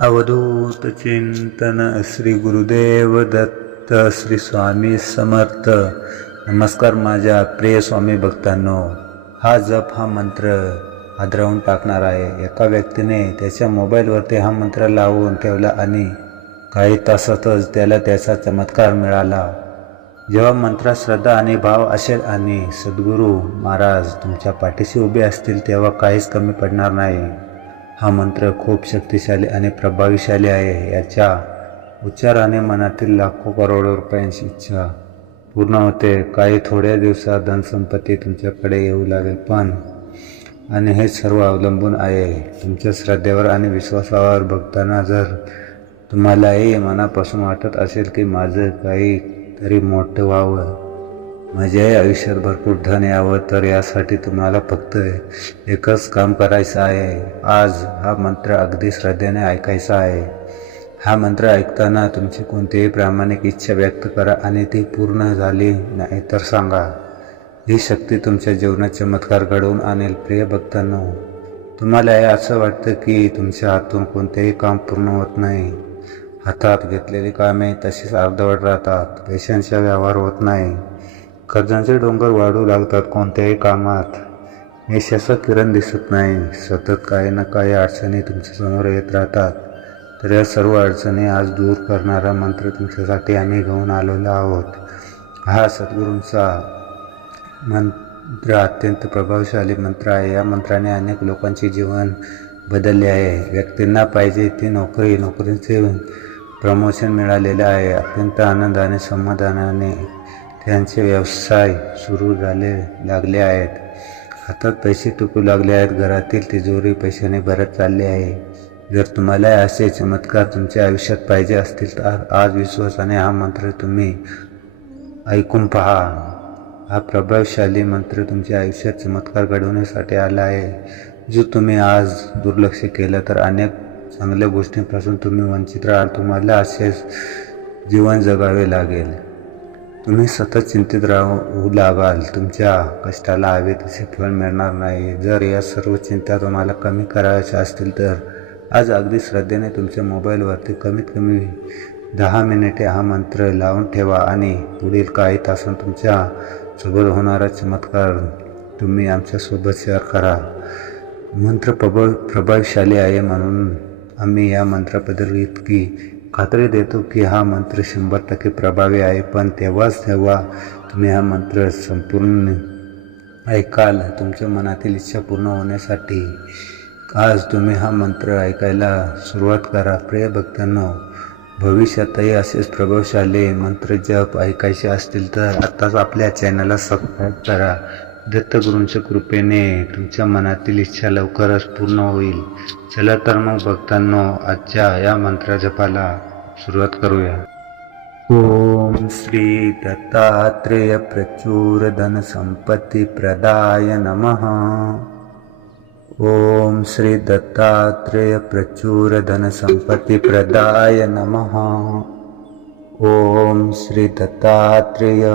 अवधूत चिंतन श्री गुरुदेव दत्त श्री स्वामी समर्थ। नमस्कार माझ्या प्रिय स्वामी भक्तांनो हा जप हा मंत्र आदरावून टाकणार आहे. एका व्यक्तीने त्याच्या मोबाईलवरती हा मंत्र लावून ठेवला आणि काही तासातच त्याला त्याचा चमत्कार मिळाला. जेव्हा मंत्रात श्रद्धा आणि भाव असेल आणि सद्गुरू महाराज तुमच्या पाठीशी उभे असतील तेव्हा काहीच कमी पडणार नाही. हा मंत्र खूप शक्तिशाली आणि प्रभावीशाली आहे. याच्या उच्चाराने मनातील लाखो करोडो रुपयांची इच्छा पूर्ण होते. काही थोड्या दिवसात धनसंपत्ती तुमच्याकडे येऊ लागेल पण आणि हे सर्व अवलंबून आहे. तुमच्या श्रद्धेवर आणि विश्वासावर बघताना जर तुम्हालाही मनापासून वाटत असेल की माझं काही तरी मोठं व्हावं माझ्याही आयुष्यात भरपूर धन यावं तर यासाठी तुम्हाला फक्त एकच काम करायचं आहे. आज हा मंत्र अगदी श्रद्धेने ऐकायचा आहे. हा मंत्र ऐकताना तुमची कोणतीही प्रामाणिक इच्छा व्यक्त करा आणि ती पूर्ण झाली नाही तर सांगा. ही शक्ती तुमच्या जीवनात चमत्कार घडवून आणेल प्रिय भक्तांनो. तुम्हाला हे असं वाटतं की तुमच्या हातून कोणतेही काम पूर्ण होत नाही. हातात घेतलेली कामे तशीच अर्धवट राहतात. पैशांचा व्यवहार होत नाही. कर्जांचे डोंगर वाढू लागतात कोणत्याही कामात. यशाचं किरण दिसत नाही. सतत काही ना काही अडचणी तुमच्यासमोर येत राहतात. तर या सर्व अडचणी आज दूर करणारा मंत्र तुमच्यासाठी आम्ही घेऊन आलेलो आहोत. हा सद्गुरूंचा मंत्र अत्यंत प्रभावशाली मंत्र आहे. या मंत्राने अनेक लोकांचे जीवन बदलले आहे. व्यक्तींना पाहिजे ती नोकरी नोकरीचे प्रमोशन मिळालेलं आहे. अत्यंत आनंदाने समाधानाने त्यांचे व्यवसाय सुरू झाले लागले आहेत. हातात पैसे टुकू लागले आहेत. घरातील तिजोरी पैशाने भरत चालली आहे. जर तुम्हाला असे चमत्कार तुमच्या आयुष्यात पाहिजे असतील तर आज विश्वासाने हा मंत्र तुम्ही ऐकून पहा. हा प्रभावशाली मंत्र तुमच्या आयुष्यात चमत्कार घडवण्यासाठी आला आहे. जो तुम्ही आज दुर्लक्ष केलं तर अनेक चांगल्या गोष्टींपासून तुम्ही वंचित राहाल. तुम्हाला असेच जीवन जगावे लागेल. तुम्ही सतत चिंतित राहू लागाल. तुमच्या कष्टाला हवे तसे फळ मिळणार नाही. जर या सर्व चिंता तुम्हाला कमी करायच्या असतील तर आज अगदी श्रद्धेने तुमच्या मोबाईलवरती कमीत कमी दहा मिनिटे हा मंत्र लावून ठेवा आणि पुढील काही तासांत तुमच्यासोबत होणारा चमत्कार तुम्ही आमच्यासोबत शेअर करा. मंत्र प्रभ प्रभावशाली आहे म्हणून आम्ही या मंत्राबद्दल इतकी खात्री देतो की हा मंत्र शंभर टक्के प्रभावी आहे. पण तेव्हाच तेव्हा तुम्ही हा मंत्र संपूर्ण ऐकाल तुमच्या मनातील इच्छा पूर्ण होण्यासाठी आज तुम्ही हा मंत्र ऐकायला सुरुवात करा. प्रिय भक्तांनो भविष्यातही असेच प्रभावशाली मंत्र जप ऐकायचे असतील तर आत्ताच आपल्या चॅनलला सबस्क्राईब करा. दत्तगुरूंच्या कृपेने तुमच्या मनातील इच्छा लवकरच पूर्ण होईल. चला तर मग भक्तांनो आजच्या या मंत्र जपाला सुरुवात करूया. ओम श्री दत्तात्रेय प्रचुर धन संपत्ती प्रदाय नमः। ओम श्री दत्तात्रेय प्रचूर धन संपत्ती प्रदाय नमः। ओम श्री दत्तात्रेय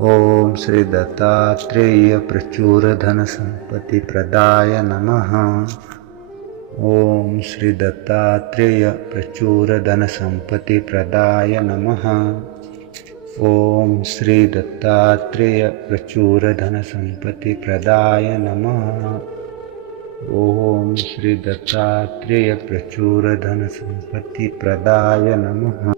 ओम श्री दत्तात्रेय प्रचुर धन संपत्ती प्रदाय नमः। ओम श्री दत्तात्रेय प्रचुर धन संपत्ती प्रदाय नमः। ओम श्री दत्तात्रेय प्रचुर धन संपत्ती प्रदाय नमः। ओम श्री दत्तात्रेय प्रचुर धन संपत्ती प्रदाय नमः।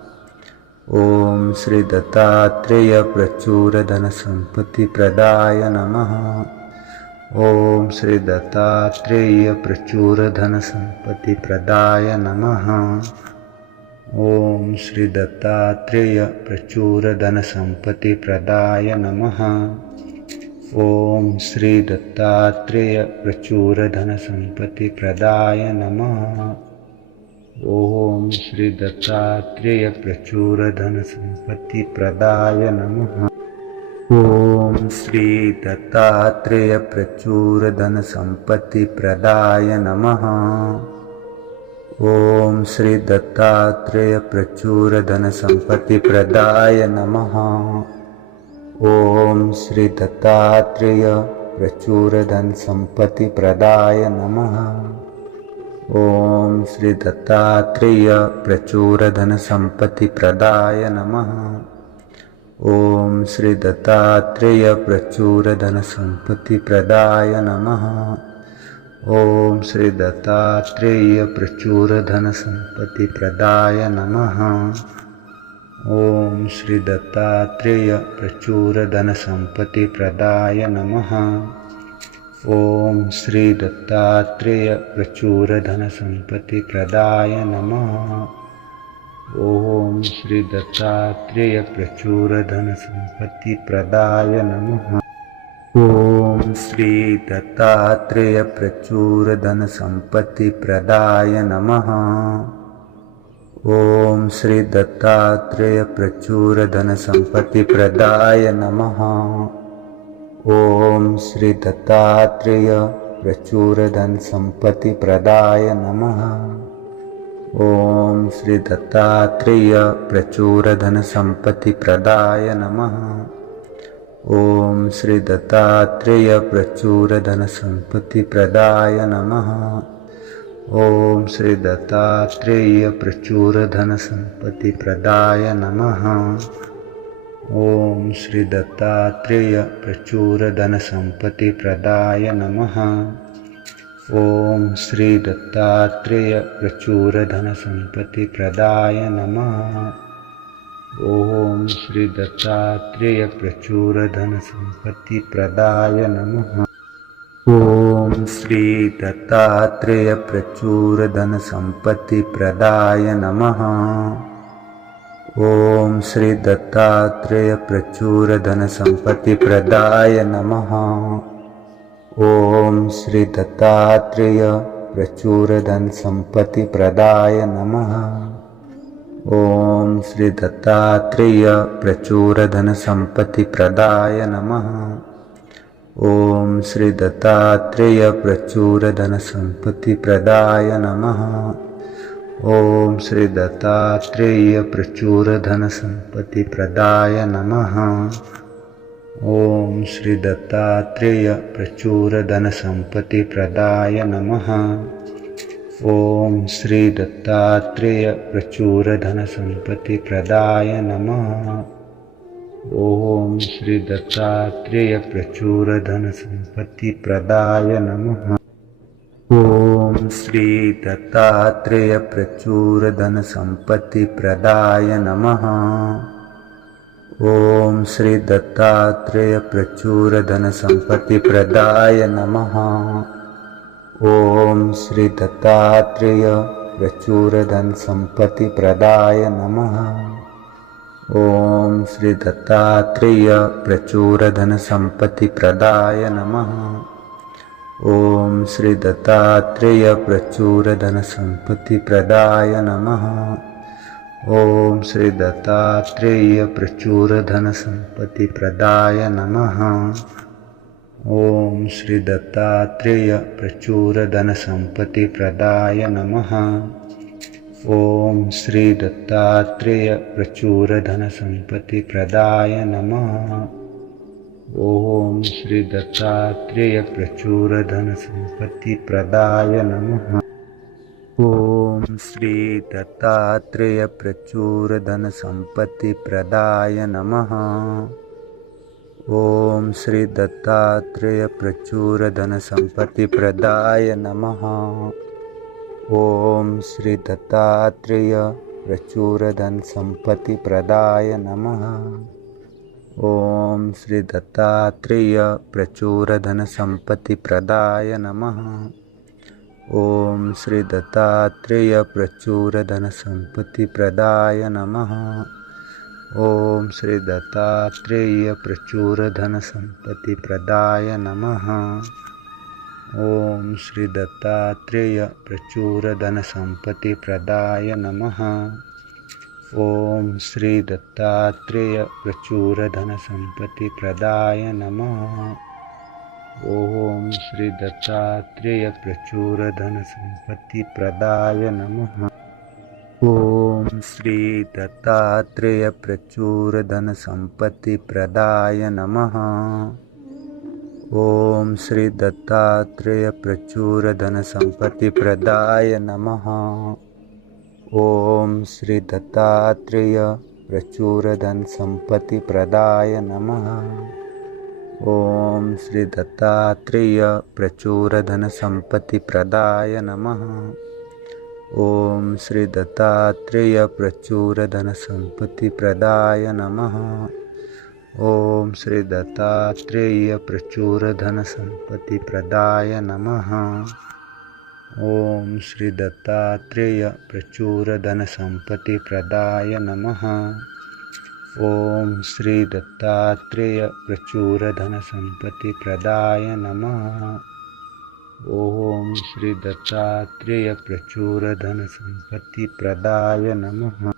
ॐ श्री दत्तात्रेय प्रचुरधनसम्पत्तिप्रदाय नमः। ॐ श्री दत्तात्रेय प्रचुरधनसम्पत्तिप्रदाय नमः। ॐ श्री दत्तात्रेय प्रचुरधनसम्पत्तिप्रदाय नमः। ॐ श्री दत्तात्रेय प्रचुरधनसम्पत्तिप्रदाय नमः ॐ श्री दत्तात्रेय प्रचुरधनसम्पत्तिप्रदाय नमः। ॐ श्री दत्तात्रेय प्रचुरधनसम्पत्तिप्रदाय नमः। ॐ श्री दत्तात्रेय प्रचुरधनसम्पत्तिप्रदाय नमः। ॐ श्री दत्तात्रेय प्रचुरधनसम्पत्तिप्रदाय नमः ॐ श्री दत्तात्रेय प्रचुरधनसम्पत्तिप्रदाय नमः। ॐ श्री दत्तात्रेय प्रचुरधनसम्पत्तिप्रदाय नमः। ॐ श्री दत्तात्रेय प्रचुरधनसम्पत्तिप्रदाय नमः। ॐ श्री दत्तात्रेय प्रचुरधनसम्पत्तिप्रदाय नमः ॐ श्री दत्तात्रेय प्रचुरधनसम्पत्तिप्रदाय नमः। ॐ श्री दत्तात्रेय प्रचुरधनसम्पत्तिप्रदाय नमः। ॐ श्री दत्तात्रेय प्रचुरधनसम्पत्तिप्रदाय नमः। ॐ श्री दत्तात्रेय प्रचुरधनसम्पत्तिप्रदाय नमः ॐ श्री दत्तात्रेय प्रचुरधनसम्पत्तिप्रदाय नमः। ॐ श्री दत्तात्रेय प्रचुरधनसम्पत्तिप्रदाय नमः। ॐ श्री दत्तात्रेय प्रचुरधनसम्पत्तिप्रदाय नमः। ॐ श्री दत्तात्रेय प्रचुरधनसम्पत्तिप्रदाय नमः ॐ श्री दत्तात्रेय प्रचुरधनसम्पत्तिप्रदाय नमः। ॐ श्री दत्तात्रेय प्रचुरधनसम्पत्तिप्रदाय नमः। ॐ श्री दत्तात्रेय प्रचुरधनसम्पत्तिप्रदाय नमः। ॐ श्री दत्तात्रेय प्रचुरधनसम्पत्तिप्रदाय नमः ॐ श्री दत्तात्रेय प्रचुरधनसम्पत्तिप्रदाय नमः। ॐ श्री दत्तात्रेय प्रचुरधनसम्पत्तिप्रदाय नमः। ॐ श्री दत्तात्रेय प्रचुरधनसम्पत्तिप्रदाय नमः। ॐ श्री दत्तात्रेय प्रचुरधनसम्पत्तिप्रदाय नमः ओम श्री दत्तात्रेय प्रचुर धन संपत्ति प्रदाय नमः। ओम श्री दत्तात्रेय प्रचुर धन संपत्ति प्रदाय नमः। ओम श्री दत्तात्रेय प्रचुर धन संपत्ति प्रदाय नमः। ओम श्री दत्तात्रेय प्रचुर धन संपत्ति प्रदाय नमः। ओम श्री दत्तात्रेय प्रचुरधनसम्पत्तिप्रदाय नमः। ॐ श्री दत्तात्रेय प्रचुरधनसम्पत्तिप्रदाय नमः। ॐ श्री दत्तात्रेय प्रचुरधनसम्पत्तिप्रदाय नमः। ॐ श्री दत्तात्रेय प्रचुरधनसम्पत्तिप्रदाय नमः ॐ श्री दत्तात्रेय प्रचुरधनसम्पत्तिप्रदाय नमः। ॐ श्री दत्तात्रेय प्रचुरधनसम्पत्तिप्रदाय नमः। ॐ श्री दत्तात्रेय प्रचुरधनसम्पत्तिप्रदाय नमः। ॐ श्री दत्तात्रेय प्रचुरधनसम्पत्तिप्रदाय नमः ॐ श्री दत्तात्रेय प्रचुरधनसम्पत्तिप्रदाय नमः। ॐ श्री दत्तात्रेय प्रचुरधनसम्पत्तिप्रदाय नमः। ॐ श्री दत्तात्रेय प्रचुरधनसम्पत्तिप्रदाय नमः। ॐ श्री दत्तात्रेय प्रचुरधनसम्पत्तिप्रदाय नमः ॐ श्री दत्तात्रेय प्रचुरधनसम्पत्तिप्रदाय नमः। ॐ श्री दत्तात्रेय प्रचुरधनसम्पत्तिप्रदाय नमः। ॐ श्री दत्तात्रेय प्रचुरधनसम्पत्तिप्रदाय नमः। ॐ श्री दत्तात्रेय प्रचुरधनसम्पत्तिप्रदाय नमः ॐ श्री दत्तात्रेय प्रचुरधनसम्पत्तिप्रदाय नमः। ॐ श्री दत्तात्रेय प्रचुरधनसम्पत्तिप्रदाय नमः। ॐ श्री दत्तात्रेय प्रचुरधनसम्पत्तिप्रदाय नमः। ॐ श्री दत्तात्रेय प्रचुरधनसम्पत्तिप्रदाय नमः ॐ श्री दत्तात्रेय प्रचुरधनसम्पत्तिप्रदाय नमः। ॐ श्री दत्तात्रेय प्रचुरधनसम्पत्तिप्रदाय नमः। ॐ श्री दत्तात्रेय प्रचुरधनसम्पत्तिप्रदाय नमः। श्री दत्तात्रेय प्रचुरधनसम्पत्तिप्रदाय नमः। ॐ श्री दत्तात्रेय प्रचुरधनसम्पत्तिप्रदाय नमः। ॐ श्री दत्तात्रेय प्रचुरधनसम्पत्तिप्रदाय नमः। ॐ श्री दत्तात्रेय प्रचुरधनसम्पत्तिप्रदाय नमः।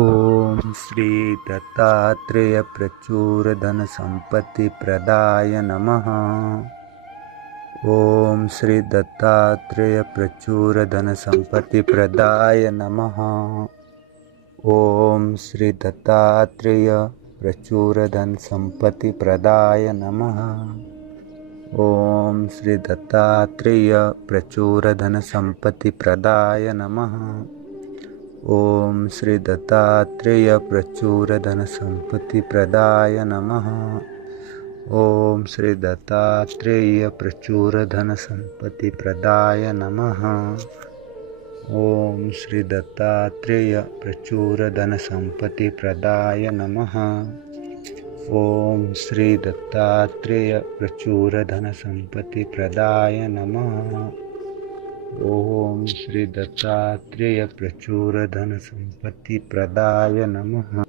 ॐ श्री दत्तात्रेय प्रचुरधनसम्पत्तिप्रदाय नमः ॐ श्री दत्तात्रेय प्रचुरधनसम्पत्तिप्रदाय नमः। ॐ श्री नमः। ॐ श्री दत्तात्रेय प्रचुरधनसम्पत्तिप्रदाय नमः। ॐ श्री दत्तात्रेय प्रचुरधनसम्पत्तिप्रदाय नमः ओम श्री दत्तात्रेय प्रचुर धन संपत्ति प्रदाय नमः। ओम श्री दत्तात्रेय प्रचुर धन संपत्ति प्रदाय नमः। ओम श्री दत्तात्रेय प्रचुर धन संपत्ति प्रदाय नमः। ओम श्री दत्तात्रेय प्रचुर धन संपत्ति प्रदाय नमः।